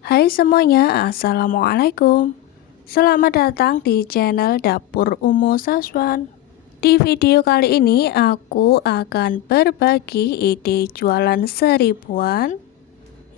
Hai semuanya, Assalamualaikum. Selamat datang di channel Dapur Umu Saswan. Di video kali ini aku akan berbagi ide jualan seribuan.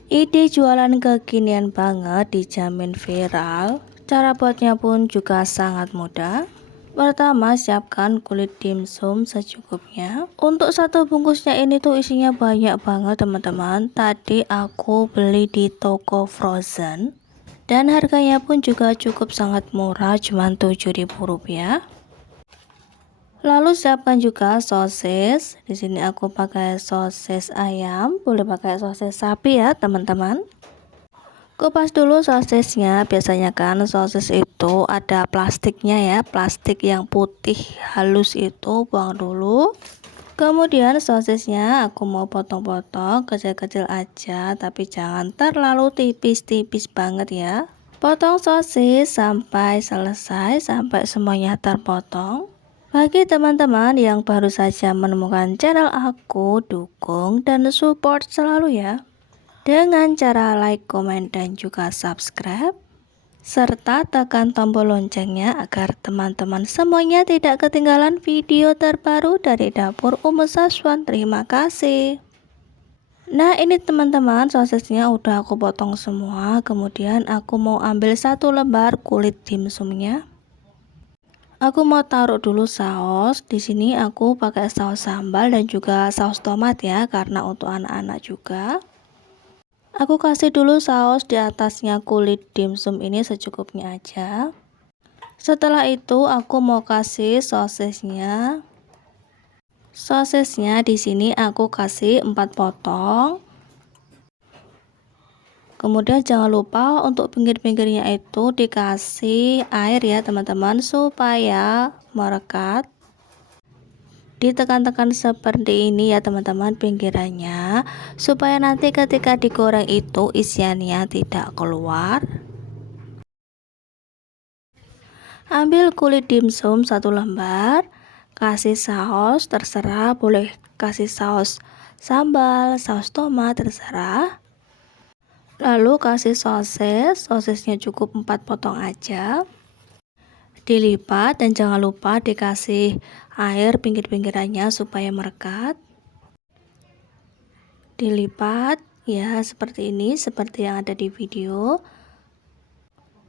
Ide jualan kekinian banget, dijamin viral. Cara buatnya pun juga sangat mudah. Pertama, siapkan kulit dimsum secukupnya. Untuk satu bungkusnya ini tuh isinya banyak banget teman-teman. Tadi aku beli di toko frozen dan harganya pun juga cukup sangat murah, cuma Rp7.000. Lalu siapkan juga sosis. Di sini aku pakai sosis ayam, boleh pakai sosis sapi ya teman-teman. Kupas dulu sosisnya. Biasanya kan sosis itu ada plastiknya ya, plastik yang putih halus itu buang dulu. Kemudian sosisnya aku mau potong-potong kecil-kecil aja, tapi jangan terlalu tipis-tipis banget ya. Potong sosis sampai selesai, sampai semuanya terpotong. Bagi teman-teman yang baru saja menemukan channel aku, dukung dan support selalu ya, dengan cara like, komen, dan juga subscribe, serta tekan tombol loncengnya agar teman-teman semuanya tidak ketinggalan video terbaru dari Dapur Umu Saswan. Terima kasih. Nah ini teman-teman, sosisnya udah aku potong semua. Kemudian aku mau ambil satu lembar kulit dimsumnya. Aku mau taruh dulu saus. Di sini aku pakai saus sambal dan juga saus tomat ya, karena untuk anak-anak juga. Aku kasih dulu saus di atasnya kulit dimsum ini secukupnya aja. Setelah itu aku mau kasih sosisnya. Sosisnya di sini aku kasih 4 potong. Kemudian jangan lupa untuk pinggir-pinggirnya itu dikasih air ya teman-teman, supaya merekat. Ditekan-tekan seperti ini ya teman-teman pinggirannya, supaya nanti ketika digoreng itu isiannya tidak keluar. Ambil kulit dimsum satu lembar, kasih saus, terserah boleh kasih saus sambal, saus tomat, terserah. Lalu kasih sosis, sosisnya cukup 4 potong aja. Dilipat dan jangan lupa dikasih air pinggir-pinggirannya supaya merekat. Dilipat ya seperti ini, seperti yang ada di video.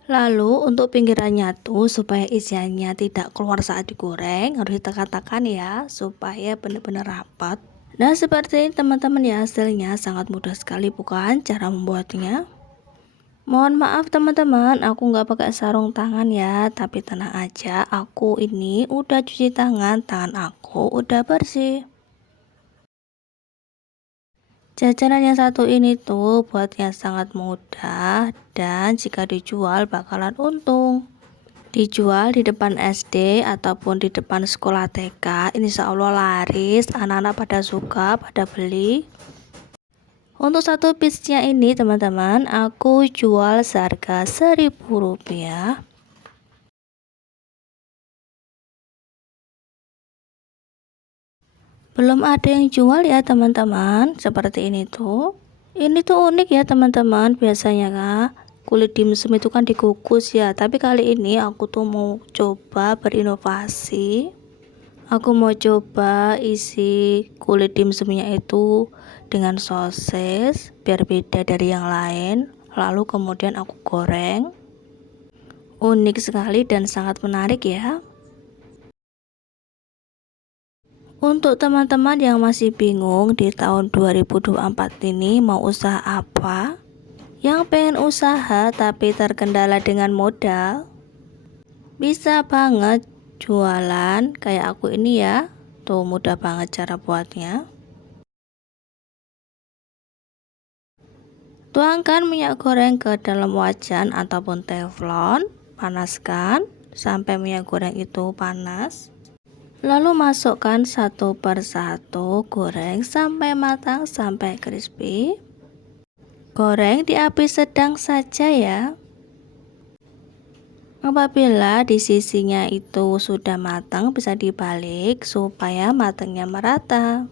Lalu untuk pinggirannya tuh supaya isiannya tidak keluar saat digoreng, harus ditekan-tekan ya supaya benar-benar rapat. Nah seperti ini teman-teman ya, hasilnya sangat mudah sekali bukan cara membuatnya. Mohon maaf teman-teman, aku nggak pakai sarung tangan ya, tapi tenang aja, aku ini udah cuci tangan, tangan aku udah bersih. Jajanan yang satu ini tuh buatnya sangat mudah dan jika dijual bakalan untung. Dijual di depan SD ataupun di depan sekolah TK, insya Allah laris, anak-anak pada suka, pada beli. Untuk satu piece-nya ini teman-teman, aku jual seharga Rp1.000. Belum ada yang jual ya teman-teman, seperti ini tuh. Ini tuh unik ya teman-teman, biasanya kah kulit dimsum itu kan dikukus ya, tapi kali ini aku tuh mau coba berinovasi. Aku mau coba isi kulit dimsumnya itu dengan sosis biar beda dari yang lain. Lalu kemudian aku goreng. Unik sekali dan sangat menarik ya. Untuk teman-teman yang masih bingung di tahun 2024 ini mau usaha apa, yang pengen usaha tapi terkendala dengan modal, bisa banget jualan kayak aku ini ya. Tuh mudah banget cara buatnya. Tuangkan minyak goreng ke dalam wajan ataupun teflon, panaskan sampai minyak goreng itu panas. Lalu masukkan satu persatu, goreng sampai matang, sampai crispy. Goreng di api sedang saja ya. Apabila di sisinya itu sudah matang, bisa dibalik supaya matangnya merata.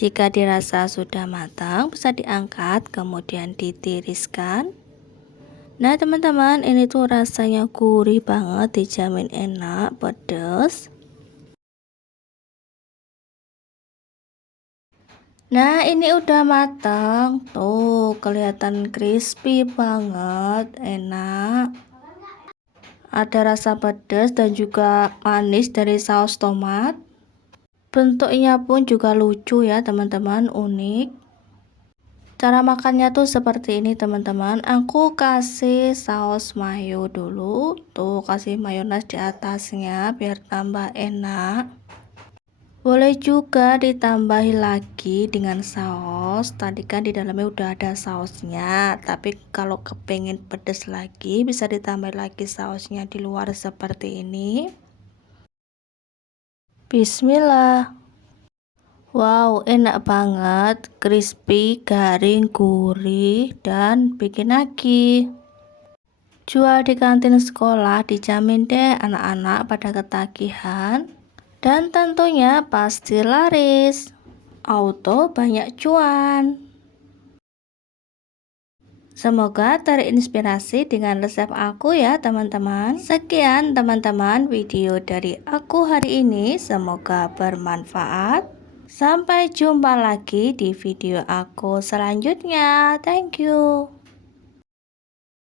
Jika dirasa sudah matang, bisa diangkat kemudian ditiriskan. Nah teman-teman, ini tuh rasanya gurih banget, dijamin enak, pedas. Nah ini udah matang, tuh kelihatan crispy banget, enak. Ada rasa pedas dan juga manis dari saus tomat. Bentuknya pun juga lucu ya teman-teman, unik. Cara makannya tuh seperti ini teman-teman. Aku kasih saus mayo dulu, tuh kasih mayones di atasnya biar tambah enak. Boleh juga ditambahi lagi dengan saus. Tadi kan di dalamnya udah ada sausnya, tapi kalau kepengen pedas lagi bisa ditambah lagi sausnya di luar seperti ini. Bismillah. Wow, enak banget, crispy, garing, gurih, dan bikin nagih. Jual di kantin sekolah, dijamin deh anak-anak pada ketagihan. Dan tentunya pasti laris. Auto banyak cuan. Semoga terinspirasi dengan resep aku ya teman-teman. Sekian teman-teman video dari aku hari ini, semoga bermanfaat. Sampai jumpa lagi di video aku selanjutnya. Thank you.